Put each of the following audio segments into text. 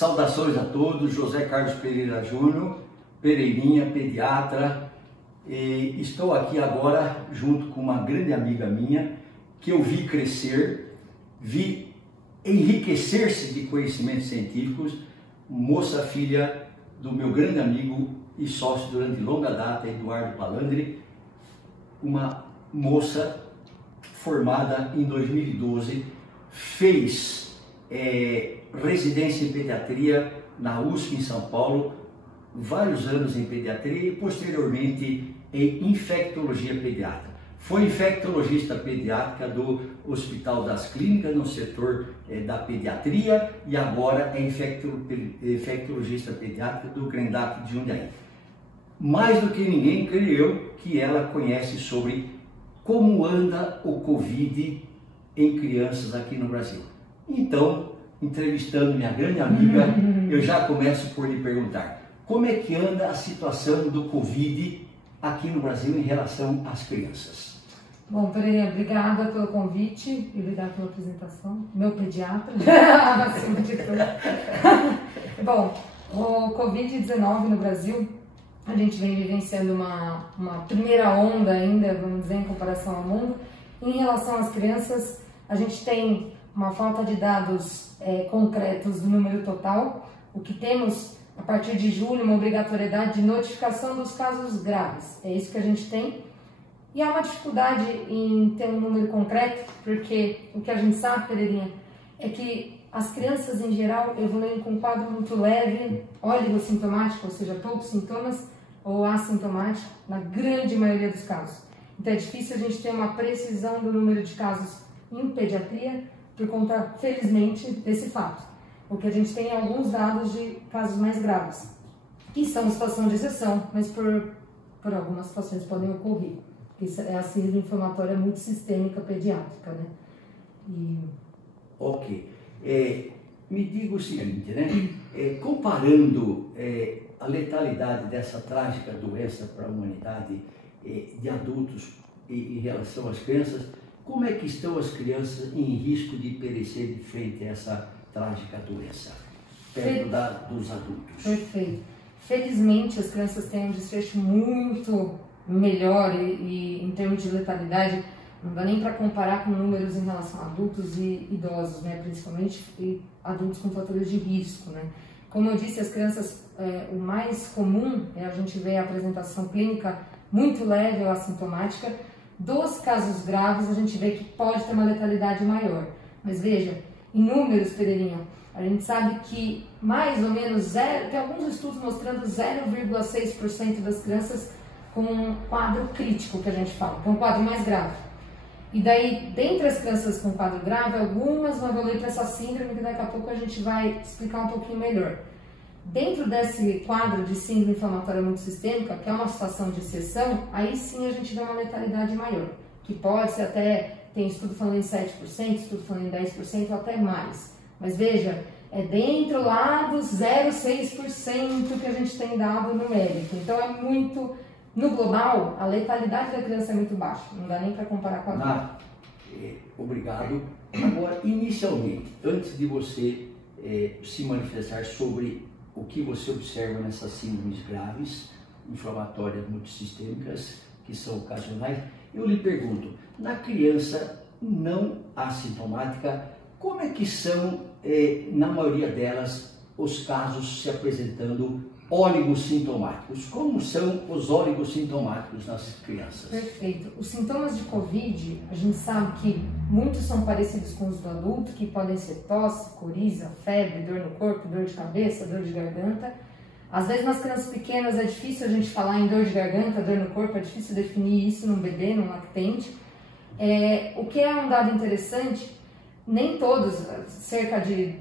Saudações a todos, José Carlos Pereira Júnior, Pereirinha, pediatra. E estou aqui agora junto com uma grande amiga minha que eu vi crescer, vi enriquecer-se de conhecimentos científicos, moça filha do meu grande amigo e sócio durante longa data, Eduardo Palandri, uma moça formada em 2012, fez residência em pediatria na USP em São Paulo, vários anos em pediatria e posteriormente em infectologia pediátrica. Foi infectologista pediátrica do Hospital das Clínicas no setor da pediatria e agora é infectologista pediátrica do Grendap de Jundiaí. Mais do que ninguém, creio eu, que ela conhece sobre como anda o Covid em crianças aqui no Brasil. Então, entrevistando minha grande amiga, eu já começo por lhe perguntar: como é que anda a situação do Covid aqui no Brasil em relação às crianças? Bom, Pereirinha, obrigada pelo convite e obrigada pela apresentação. Meu pediatra, acima de tudo. Bom, o Covid-19 no Brasil, a gente vem vivenciando uma primeira onda ainda, vamos dizer, em comparação ao mundo. Em relação às crianças, a gente tem uma falta de dados concretos do número total. O que temos, a partir de julho, uma obrigatoriedade de notificação dos casos graves. É isso que a gente tem. E há uma dificuldade em ter um número concreto, porque o que a gente sabe, Pereirinha, é que as crianças em geral evoluem com um quadro muito leve, oligossintomático, ou seja, poucos sintomas, ou assintomático, na grande maioria dos casos. Então é difícil a gente ter uma precisão do número de casos em pediatria, por conta, felizmente, desse fato. O que a gente tem é alguns dados de casos mais graves, que são situação de exceção, mas por algumas situações podem ocorrer. Isso é a síndrome inflamatória multissistêmica pediátrica, né? Ok. Me diga o seguinte, né? Comparando a letalidade dessa trágica doença para a humanidade de adultos em relação às crianças, como é que estão as crianças em risco de perecer de frente a essa trágica doença, perto dos adultos? Perfeito. Felizmente, as crianças têm um desfecho muito melhor e em termos de letalidade, não dá nem para comparar com números em relação a adultos e idosos, né? Principalmente e adultos com fatores de risco, né? Como eu disse, as crianças, o mais comum é a gente ver a apresentação clínica muito leve ou assintomática. Dos casos graves, a gente vê que pode ter uma letalidade maior. Mas veja, em números, Pereirinha, a gente sabe que mais ou menos tem alguns estudos mostrando 0,6% das crianças com um quadro crítico, que a gente fala, que é um quadro mais grave. E daí, dentre as crianças com quadro grave, algumas vão evoluir para essa síndrome, que daqui a pouco a gente vai explicar um pouquinho melhor. Dentro desse quadro de síndrome inflamatória multissistêmica, que é uma situação de exceção, aí sim a gente vê uma letalidade maior, que pode ser até, tem estudo falando em 7%, estudo falando em 10% ou até mais. Mas veja, é dentro lá dos 0,6% que a gente tem dado numérico. Então é muito... No global, a letalidade da criança é muito baixa, não dá nem para comparar com a adulto. Obrigado. Agora, inicialmente, antes de você se manifestar sobre o que você observa nessas síndromes graves, inflamatórias multissistêmicas, que são ocasionais, eu lhe pergunto, na criança não assintomática, como é que são, na maioria delas, os casos se apresentando oligossintomáticos? Como são os oligossintomáticos nas crianças? Perfeito. Os sintomas de Covid, a gente sabe que muitos são parecidos com os do adulto, que podem ser tosse, coriza, febre, dor no corpo, dor de cabeça, dor de garganta. Às vezes nas crianças pequenas é difícil a gente falar em dor de garganta, dor no corpo, é difícil definir isso num bebê, num lactente. O que é um dado interessante, nem todos, cerca de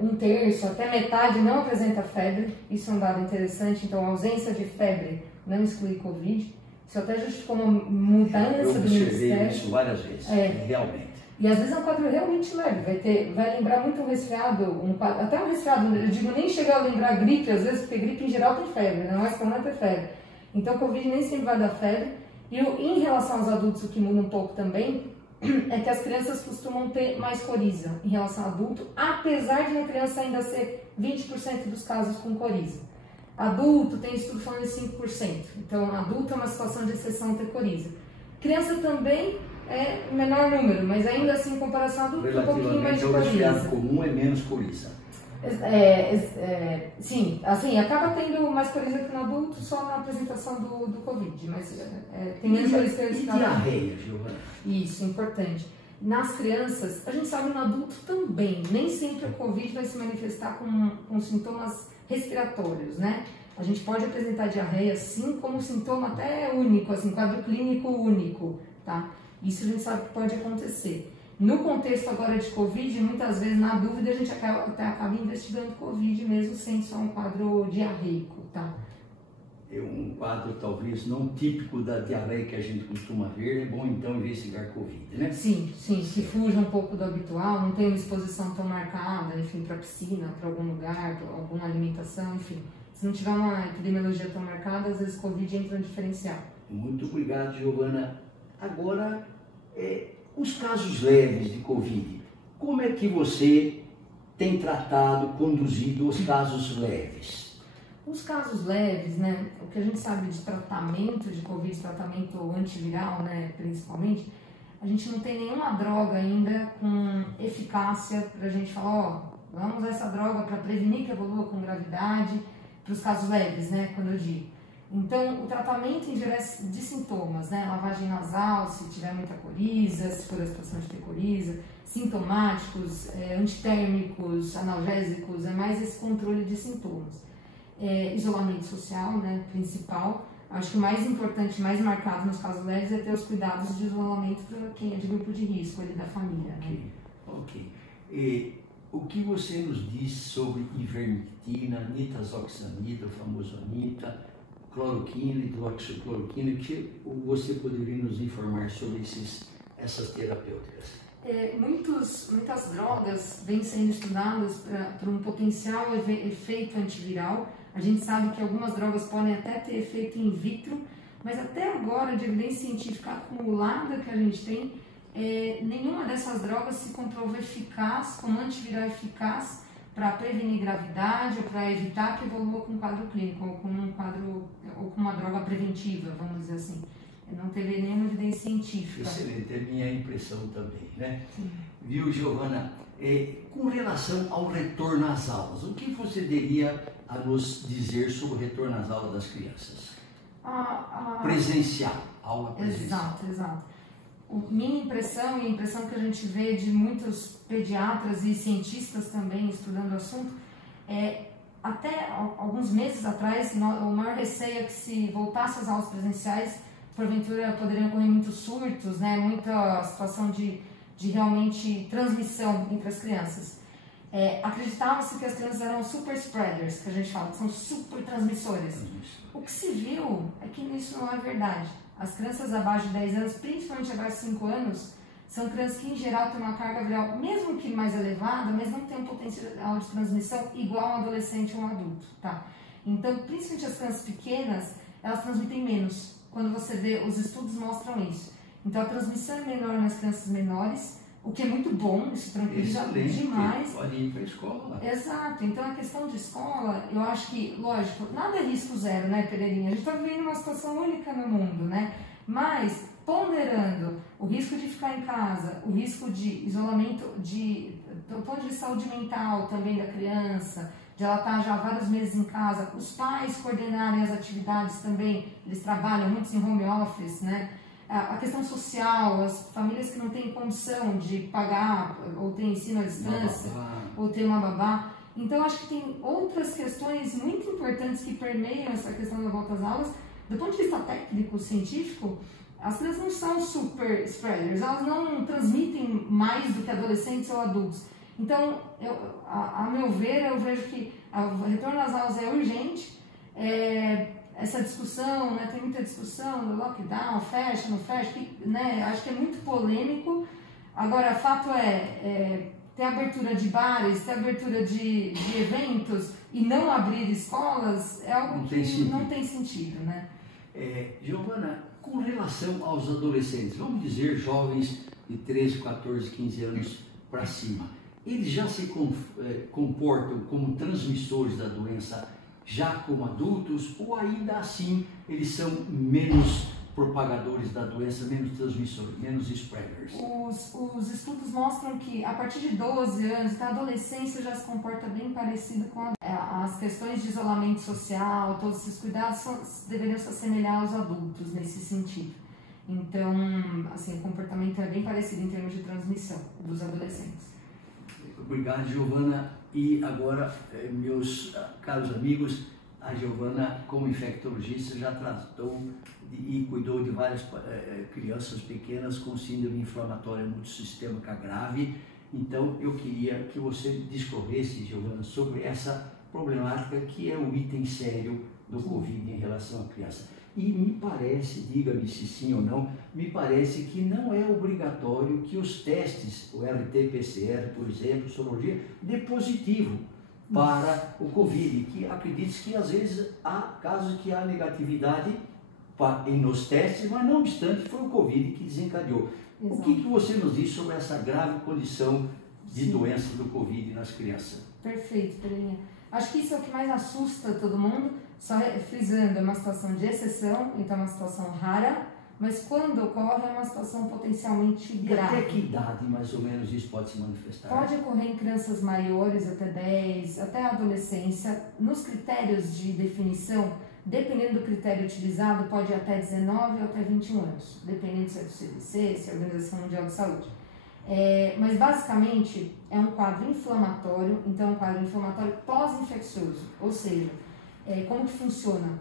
1/3 até metade não apresenta febre, isso é um dado interessante. Então a ausência de febre não exclui Covid, isso até justificou uma mudança do Ministério. Eu observei isso várias vezes, realmente. E às vezes é um quadro realmente leve, vai lembrar muito um resfriado, até um resfriado, eu digo, nem chegar a lembrar gripe, às vezes, porque gripe em geral tem febre, não é mais comum ter febre. Então Covid nem sempre vai dar febre. E em relação aos adultos, o que muda um pouco também, é que as crianças costumam ter mais coriza em relação ao adulto, apesar de a criança ainda ser 20% dos casos com coriza. Adulto tem estudo falando de 5%. Então, adulto é uma situação de exceção ter coriza. Criança também é o menor número, mas ainda assim, em comparação ao adulto, um pouquinho mais de coriza. O resfriado comum é menos coriza. Sim, assim, acaba tendo mais coriza que no adulto só na apresentação do Covid, mas tem menos coriza que e diarreia, Giovana? Isso, importante. Nas crianças, a gente sabe no adulto também, nem sempre o Covid vai se manifestar com sintomas respiratórios, né? A gente pode apresentar diarreia, sim, como sintoma até único, assim, quadro clínico único, tá? Isso a gente sabe que pode acontecer. No contexto agora de Covid, muitas vezes, na dúvida, a gente até acaba investigando Covid mesmo sem só um quadro diarreico, tá? É um quadro talvez não típico da diarreia que a gente costuma ver, é bom então investigar Covid, né? Sim, que fuja um pouco do habitual, não tem uma exposição tão marcada, enfim, para piscina, para algum lugar, para alguma alimentação, enfim. Se não tiver uma epidemiologia tão marcada, às vezes Covid entra no diferencial. Muito obrigado, Giovana. Agora, os casos leves de Covid, como é que você tem tratado, conduzido os casos leves? Os casos leves, né, o que a gente sabe de tratamento de Covid, tratamento antiviral, né, principalmente, a gente não tem nenhuma droga ainda com eficácia para a gente falar, ó, vamos usar essa droga para prevenir que evolua com gravidade, para os casos leves, né, quando eu digo. Então, o tratamento em geral de sintomas, né, lavagem nasal, se tiver muita coriza, se for a situação de ter coriza, sintomáticos, antitérmicos, analgésicos, é mais esse controle de sintomas. Isolamento social, né, principal. Acho que o mais importante, mais marcado nos casos leves é ter os cuidados de isolamento para quem é de grupo de risco, ali da família. Né? Ok. E o que você nos diz sobre ivermectina, nitazoxanida, o famoso Anita, cloroquina, hidroxicloroquina, que você poderia nos informar sobre essas terapêuticas? Muitas drogas vêm sendo estudadas para um potencial efeito antiviral. A gente sabe que algumas drogas podem até ter efeito in vitro, mas até agora, de evidência científica acumulada que a gente tem, nenhuma dessas drogas se comprovou eficaz, como antiviral eficaz, para prevenir gravidade ou para evitar que evolua com um quadro clínico ou com uma droga preventiva, vamos dizer assim. Não teve nenhuma evidência científica. Excelente, é minha impressão também, né? Sim. Viu, Giovana? Com relação ao retorno às aulas, o que você teria a nos dizer sobre o retorno às aulas das crianças? Presencial, aula presencial. Exato. Minha impressão e a impressão que a gente vê de muitos pediatras e cientistas também estudando o assunto, até alguns meses atrás, o maior receio é que se voltasse às aulas presenciais, porventura poderiam ocorrer muitos surtos, né? Muita situação de realmente transmissão entre as crianças. Acreditava-se que as crianças eram super spreaders, que a gente fala, que são super transmissoras. O que se viu é que isso não é verdade. As crianças abaixo de 10 anos, principalmente abaixo de 5 anos, são crianças que em geral têm uma carga viral, mesmo que mais elevada, mas não tem um potencial de transmissão igual a um adolescente ou um adulto, tá? Então, principalmente as crianças pequenas, elas transmitem menos. Quando você vê, os estudos mostram isso. Então, a transmissão é menor nas crianças menores, o que é muito bom, isso tranquiliza demais. Pode ir para a escola. Exato. Então, a questão de escola, eu acho que, lógico, nada é risco zero, né, Pereirinha? A gente está vivendo uma situação única no mundo, né? Mas, ponderando o risco de ficar em casa, o risco de isolamento, do ponto de vista saúde mental também da criança, de ela estar já vários meses em casa, os pais coordenarem as atividades também, eles trabalham muitos em home office, né? A questão social, as famílias que não têm condição de pagar ou ter ensino à distância, ou ter uma babá. Então, acho que tem outras questões muito importantes que permeiam essa questão da volta às aulas. Do ponto de vista técnico, científico, as crianças não são super spreaders, elas não transmitem mais do que adolescentes ou adultos. Então, a meu ver, eu vejo que o retorno às aulas é urgente. Essa discussão, né, tem muita discussão do lockdown, fecha, não fecha, né, acho que é muito polêmico. Agora, fato ter abertura de bares, ter abertura de eventos e não abrir escolas é algo que não tem sentido, né? Giovana, com relação aos adolescentes, vamos dizer jovens de 13, 14, 15 anos para cima, eles já se comportam como transmissores da doença já como adultos, ou ainda assim eles são menos propagadores da doença, menos transmissores, menos spreaders? Os estudos mostram que a partir de 12 anos, a adolescência já se comporta bem parecido com as questões de isolamento social, todos esses cuidados deveriam se assemelhar aos adultos nesse sentido. Então, assim, o comportamento é bem parecido em termos de transmissão dos adolescentes. Obrigado, Giovana. E agora, meus caros amigos, a Giovana, como infectologista, já tratou e cuidou de várias crianças pequenas com síndrome inflamatória multissistêmica grave. Então, eu queria que você discorresse, Giovana, sobre essa problemática que é um item sério do Covid em relação à criança. E me parece, diga-me se sim ou não, me parece que não é obrigatório que os testes, o RT-PCR, por exemplo, sorologia, dê positivo para o Covid, que acredite que às vezes há casos que há negatividade nos testes, mas não obstante foi o Covid que desencadeou. Exato. O que você nos diz sobre essa grave condição de doença do Covid nas crianças? Perfeito, Pereira. Acho que isso é o que mais assusta todo mundo, só frisando, é uma situação de exceção, então é uma situação rara, mas quando ocorre é uma situação potencialmente grave. E até que idade, mais ou menos, isso pode se manifestar? Pode ocorrer em crianças maiores, até 10, até a adolescência. Nos critérios de definição, dependendo do critério utilizado, pode ir até 19 ou até 21 anos, dependendo se é do CDC, se é a Organização Mundial de Saúde. Mas basicamente é um quadro inflamatório, então é um quadro inflamatório pós-infeccioso, ou seja, como que funciona?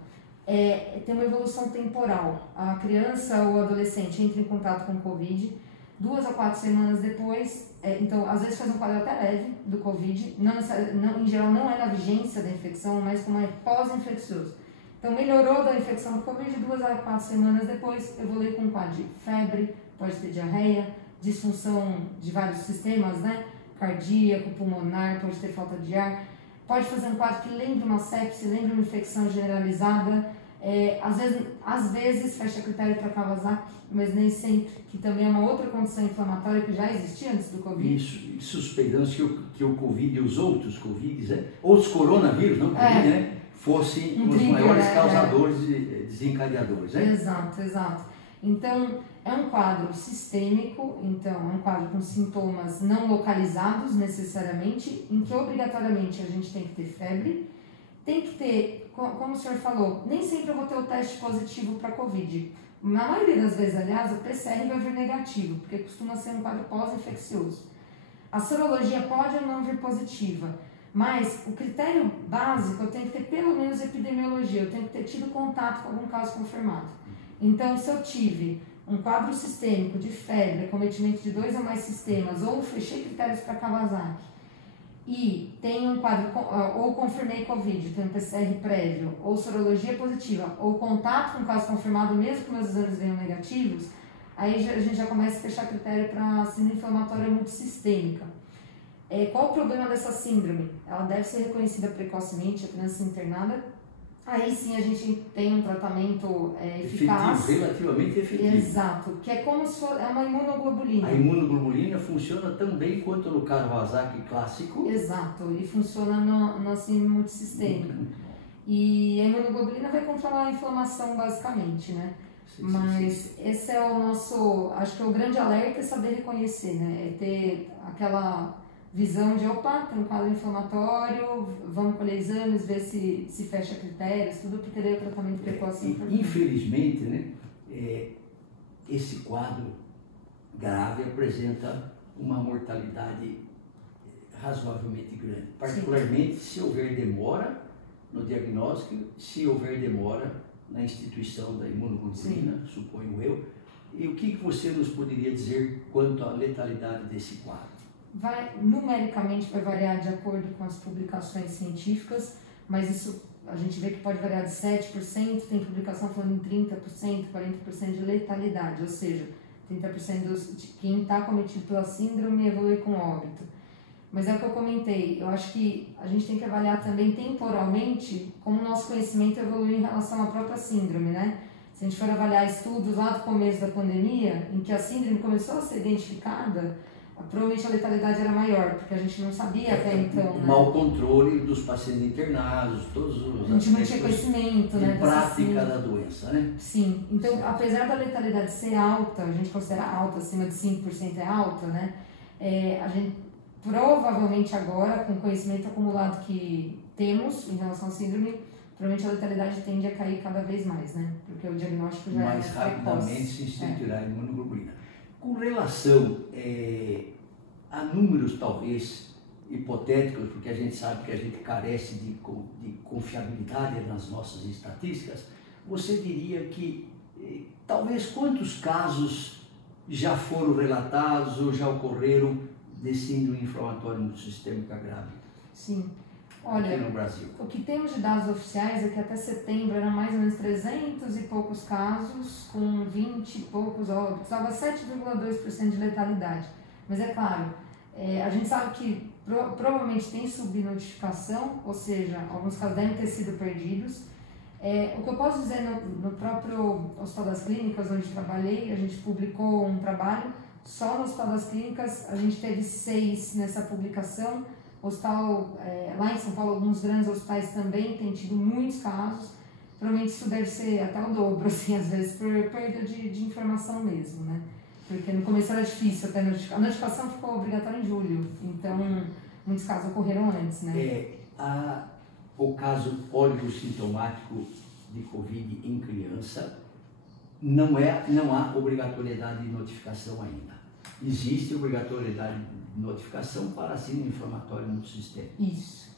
Tem uma evolução temporal. A criança ou adolescente entra em contato com o Covid, 2 a 4 semanas depois, então às vezes faz um quadro até leve do Covid, em geral não é na vigência da infecção, mas como é pós-infeccioso. Então melhorou da infecção do Covid, 2 a 4 semanas depois evolui com um quadro de febre, pode ter diarreia, disfunção de vários sistemas, né? Cardíaco, pulmonar, pode ter falta de ar, pode fazer um quadro que lembra uma sepse, lembra uma infecção generalizada, às vezes fecha critério para Kawasaki, mas nem sempre, que também é uma outra condição inflamatória que já existia antes do Covid. Isso, suspeitamos que o Covid e os outros Covids, outros coronavírus, não Covid, né? Fossem os maiores causadores e desencadeadores, né? Exato, exato. Então, é um quadro sistêmico, então é um quadro com sintomas não localizados necessariamente, em que obrigatoriamente a gente tem que ter febre, tem que ter, como o senhor falou, nem sempre eu vou ter o teste positivo para Covid. Na maioria das vezes, aliás, o PCR vai vir negativo, porque costuma ser um quadro pós-infeccioso. A sorologia pode ou não vir positiva, mas o critério básico eu tenho que ter pelo menos epidemiologia, eu tenho que ter tido contato com algum caso confirmado. Então, se eu tive um quadro sistêmico de febre, acometimento de 2 ou mais sistemas, ou fechei critérios para Kawasaki, e tenho um quadro, ou confirmei Covid, tenho um PCR prévio, ou sorologia positiva, ou contato com caso confirmado, mesmo que meus exames venham negativos, aí a gente já começa a fechar critério para síndrome inflamatória multissistêmica. Qual o problema dessa síndrome? Ela deve ser reconhecida precocemente, a criança internada. Aí sim a gente tem um tratamento eficaz. Efetivo, relativamente efetivo. Exato, que é como se fosse uma imunoglobulina. A imunoglobulina funciona tão bem quanto no Kawasaki clássico. Exato, e funciona no síndrome multissistêmica. E a imunoglobulina vai controlar a inflamação basicamente, né? Sim, mas sim. Esse é o nosso, acho que é o grande alerta, é saber reconhecer, né? É ter aquela visão de, opa, tem um quadro inflamatório, vamos colher exames, ver se fecha critérios, tudo, porque daí o tratamento precoce é importante. Infelizmente, né, esse quadro grave apresenta uma mortalidade razoavelmente grande, particularmente se houver demora no diagnóstico, se houver demora na instituição da imunoglobulina, suponho eu. E o que você nos poderia dizer quanto à letalidade desse quadro? Numericamente vai variar de acordo com as publicações científicas, mas isso a gente vê que pode variar de 7%, tem publicação falando em 30%, 40% de letalidade, ou seja, 30% de quem está cometido pela síndrome evolui com óbito. Mas é o que eu comentei, eu acho que a gente tem que avaliar também temporalmente como o nosso conhecimento evoluiu em relação à própria síndrome, né? Se a gente for avaliar estudos lá do começo da pandemia, em que a síndrome começou a ser identificada, provavelmente a letalidade era maior, porque a gente não sabia até então, né? Mau controle dos pacientes internados, todos os a gente não tinha conhecimento, né? prática da doença, né? Sim, então apesar da letalidade ser alta, a gente considera alta, acima de 5% é alta, né? A gente provavelmente agora, com o conhecimento acumulado que temos em relação à síndrome, provavelmente a letalidade tende a cair cada vez mais, né? Porque o diagnóstico já mais rapidamente se instituirá a imunoglobulina. Com relação a números talvez hipotéticos, porque a gente sabe que a gente carece de confiabilidade nas nossas estatísticas, você diria que talvez quantos casos já foram relatados ou já ocorreram de síndrome inflamatória multissistêmica grave? Sim. Olha, aqui no Brasil? O que temos de dados oficiais é que até setembro eram mais ou menos 300 e poucos casos, com 20 e poucos óbitos, estava 7,2% de letalidade. Mas é claro, a gente sabe que provavelmente tem subnotificação, ou seja, alguns casos devem ter sido perdidos. O que eu posso dizer no próprio Hospital das Clínicas, onde trabalhei, a gente publicou um trabalho, só no Hospital das Clínicas a gente teve 6 nessa publicação. Hospital, lá em São Paulo, alguns grandes hospitais também têm tido muitos casos. Provavelmente isso deve ser até o dobro, assim, às vezes, por perda de informação mesmo, né? Porque no começo era difícil até a notificação ficou obrigatória em julho, então muitos casos ocorreram antes, né? O caso poliossintomático de Covid em criança, não há obrigatoriedade de notificação ainda. Existe obrigatoriedade de notificação para síndrome inflamatória multissistêmica. Isso.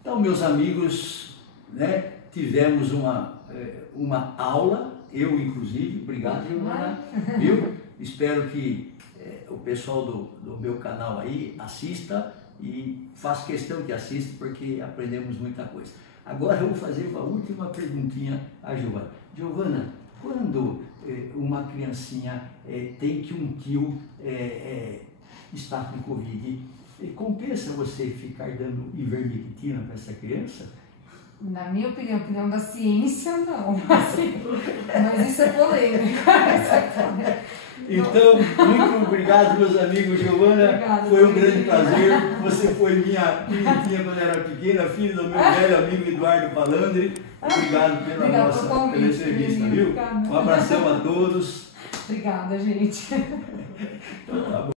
Então, meus amigos, né, tivemos uma aula, eu inclusive, obrigado, Giovana, viu? Espero que o pessoal do meu canal aí assista e faço questão que assista porque aprendemos muita coisa. Agora eu vou fazer uma última perguntinha à Giovana. Giovana, quando uma criancinha tem que um tio está com Covid, compensa você ficar dando ivermectina para essa criança? Na minha opinião, opinião da ciência, não. Mas isso é polêmico. Então, muito obrigado, meus amigos. Giovana, obrigada, foi um grande prazer. Você foi minha pimentinha quando era pequena, filho do meu velho amigo Eduardo Palandri. Obrigado pela entrevista, viu? Um abração a todos. Obrigada, gente. Então, tá bom.